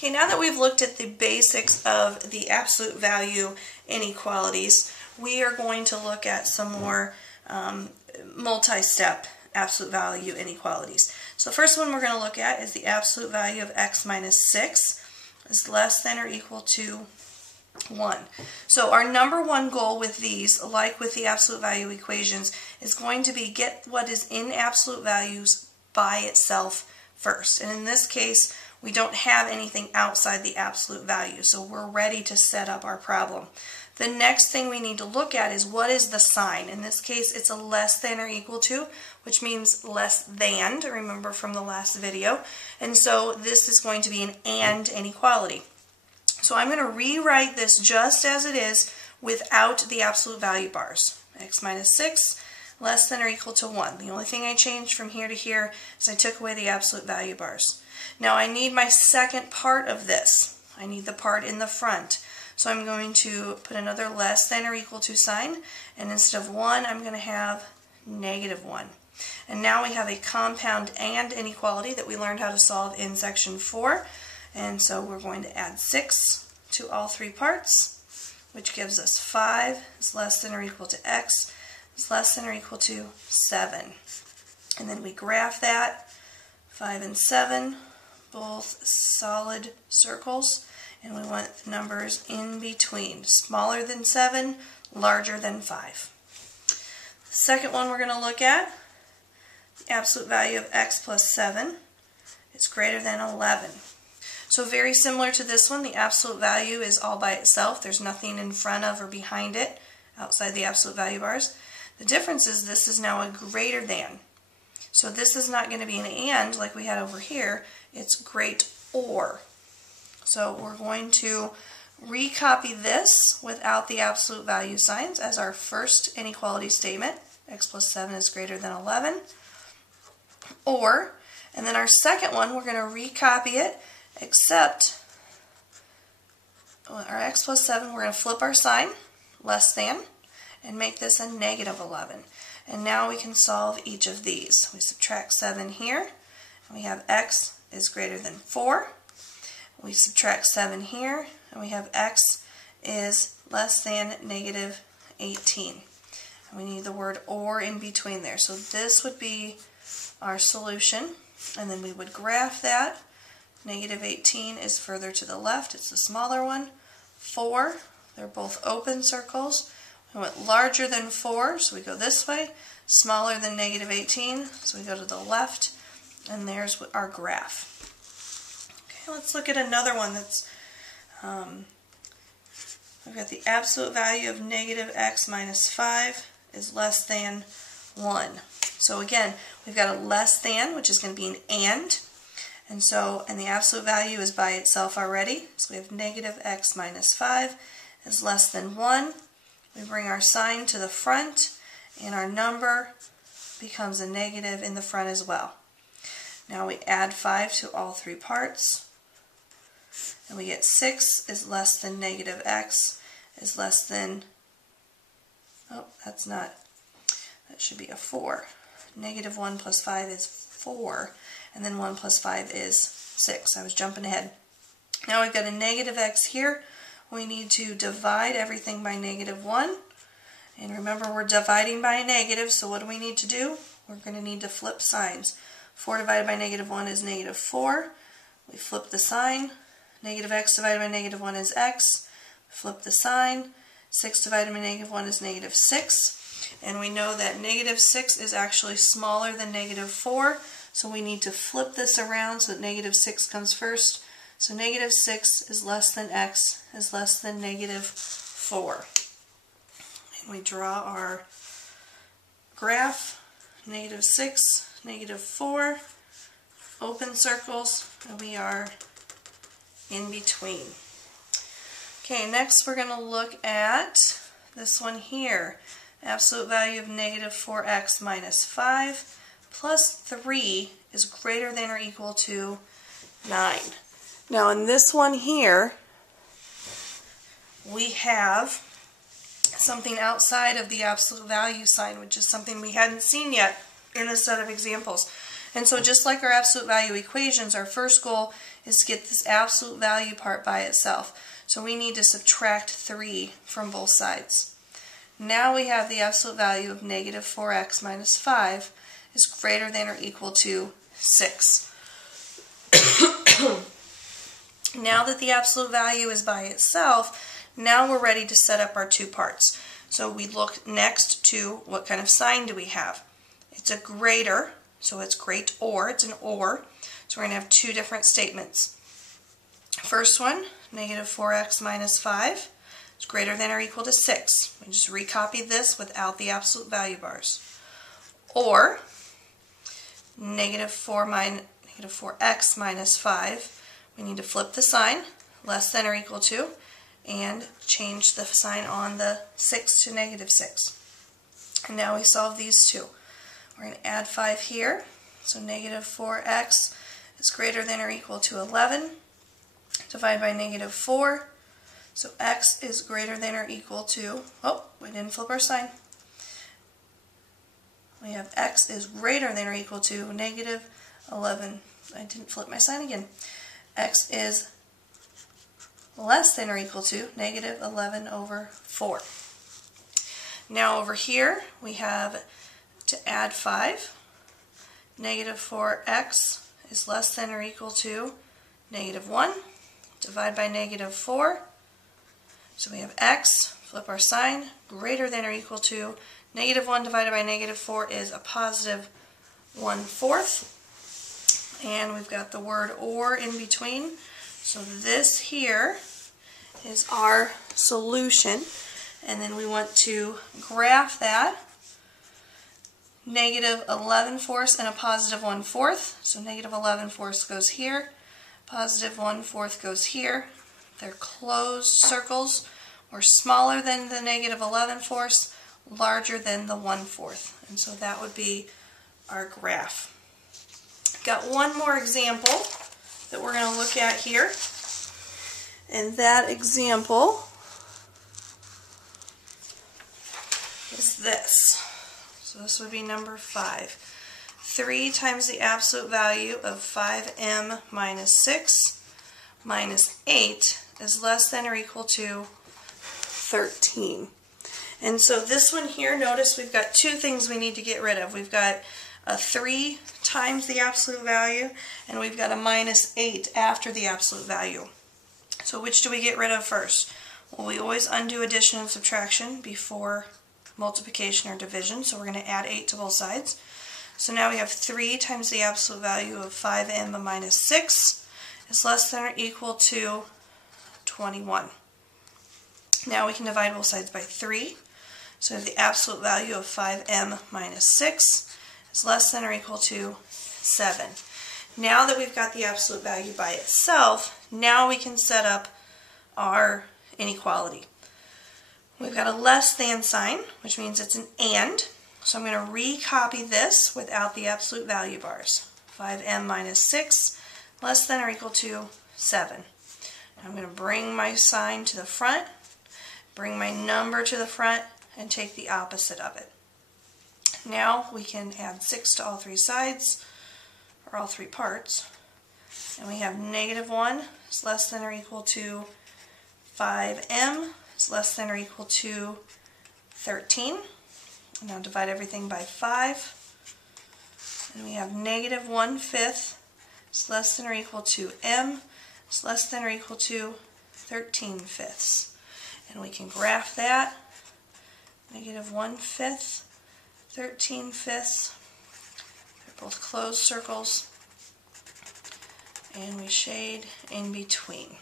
Okay, now that we've looked at the basics of the absolute value inequalities, we are going to look at some more multi-step absolute value inequalities. So the first one we're going to look at is the absolute value of x minus 6 is less than or equal to 1. So our number one goal with these, like with the absolute value equations, is going to be get what is in absolute values by itself first. And in this case, we don't have anything outside the absolute value, so we're ready to set up our problem. The next thing we need to look at is what is the sign. In this case, it's a less than or equal to, which means less than, to remember from the last video. And so this is going to be an and inequality. So I'm going to rewrite this just as it is without the absolute value bars. X minus 6 less than or equal to 1. The only thing I changed from here to here is I took away the absolute value bars. Now I need my second part of this. I need the part in the front. So I'm going to put another less than or equal to sign, and instead of 1 I'm going to have negative 1. And now we have a compound and inequality that we learned how to solve in section 4. And so we're going to add 6 to all three parts, which gives us 5 is less than or equal to x is less than or equal to 7. And then we graph that, 5 and 7, both solid circles, and we want numbers in between, smaller than 7, larger than 5. The second one we're going to look at, the absolute value of x plus 7 is greater than 11. So very similar to this one, the absolute value is all by itself. There's nothing in front of or behind it outside the absolute value bars. The difference is this is now a greater than. So this is not going to be an and like we had over here. It's great or. So we're going to recopy this without the absolute value signs as our first inequality statement. X plus 7 is greater than 11. Or, and then our second one, we're going to recopy it, except our x plus 7, we're going to flip our sign, less than, and make this a negative 11. And now we can solve each of these. We subtract 7 here, and we have x is greater than 4. We subtract 7 here, and we have x is less than negative 18. And we need the word or in between there. So this would be our solution, and then we would graph that. Negative 18 is further to the left, it's the smaller one. 4, they're both open circles. We went larger than 4, so we go this way. Smaller than negative 18, so we go to the left, and there's our graph. Okay, let's look at another one that's, we've got the absolute value of negative x minus 5 is less than 1. So again, we've got a less than, which is going to be an and so, and the absolute value is by itself already. So we have negative x minus 5 is less than 1. We bring our sign to the front, and our number becomes a negative in the front as well. Now we add 5 to all three parts, and we get 6 is less than negative x is less than, oh, that's not, that should be a 4. Negative 1 plus 5 is 4, and then 1 plus 5 is 6. I was jumping ahead. Now we've got a negative x here. We need to divide everything by negative 1. And remember, we're dividing by a negative, so what do we need to do? We're going to need to flip signs. 4 divided by negative 1 is negative 4. We flip the sign. Negative x divided by negative 1 is x. Flip the sign. 6 divided by negative 1 is negative 6. And we know that negative 6 is actually smaller than negative 4, so we need to flip this around so that negative 6 comes first. So negative 6 is less than x is less than negative 4. And we draw our graph, negative 6, negative 4, open circles, and we are in between. Okay, next we're going to look at this one here. Absolute value of negative 4x minus 5 plus 3 is greater than or equal to 9. Now in this one here, we have something outside of the absolute value sign, which is something we hadn't seen yet in a set of examples. And so just like our absolute value equations, our first goal is to get this absolute value part by itself. So we need to subtract 3 from both sides. Now we have the absolute value of negative 4x minus 5 is greater than or equal to 6. Now that the absolute value is by itself, now we're ready to set up our two parts. So we look next to what kind of sign do we have. It's a greater, so it's great or, it's an or. So we're going to have two different statements. First one, negative 4x minus 5 is greater than or equal to 6. We just recopy this without the absolute value bars. Or negative 4x minus 5, we need to flip the sign, less than or equal to, and change the sign on the 6 to negative 6. And now we solve these two. We're going to add 5 here, so negative 4x is greater than or equal to 11. Divide by negative 4, so x is greater than or equal to, oh, we didn't flip our sign. We have x is greater than or equal to negative 11. I didn't flip my sign again. X is less than or equal to negative 11 over 4. Now over here we have to add 5. Negative 4x is less than or equal to negative 1. Divide by negative 4. So we have x, flip our sign, greater than or equal to negative 1 divided by negative 4 is a positive 1/4. And we've got the word or in between. So this here is our solution. And then we want to graph that. Negative 11/4 and a positive 1/4. So negative 11/4 goes here. Positive 1/4 goes here. They're closed circles. We're smaller than the negative 11/4, larger than the 1/4. And so that would be our graph. Got one more example that we're going to look at here. And that example is this. So this would be number 5. 3 times the absolute value of 5m minus 6 minus 8 is less than or equal to 13. And so this one here, notice we've got two things we need to get rid of. We've got a 3 times the absolute value, and we've got a minus 8 after the absolute value. So which do we get rid of first? Well, we always undo addition and subtraction before multiplication or division, so we're going to add 8 to both sides. So now we have 3 times the absolute value of 5m minus 6 is less than or equal to 21. Now we can divide both sides by 3. So the absolute value of 5m minus 6 is less than or equal to 7. Now that we've got the absolute value by itself, now we can set up our inequality. We've got a less than sign, which means it's an and. So I'm going to recopy this without the absolute value bars. 5m minus 6 less than or equal to 7. I'm going to bring my sign to the front, bring my number to the front, and take the opposite of it. Now we can add 6 to all three sides, or all three parts, and we have negative 1 is less than or equal to 5m is less than or equal to 13. Now divide everything by 5, and we have negative 1/5 is less than or equal to m is less than or equal to 13/5. And we can graph that. Negative 1/5, 13/5. They're both closed circles, and we shade in between.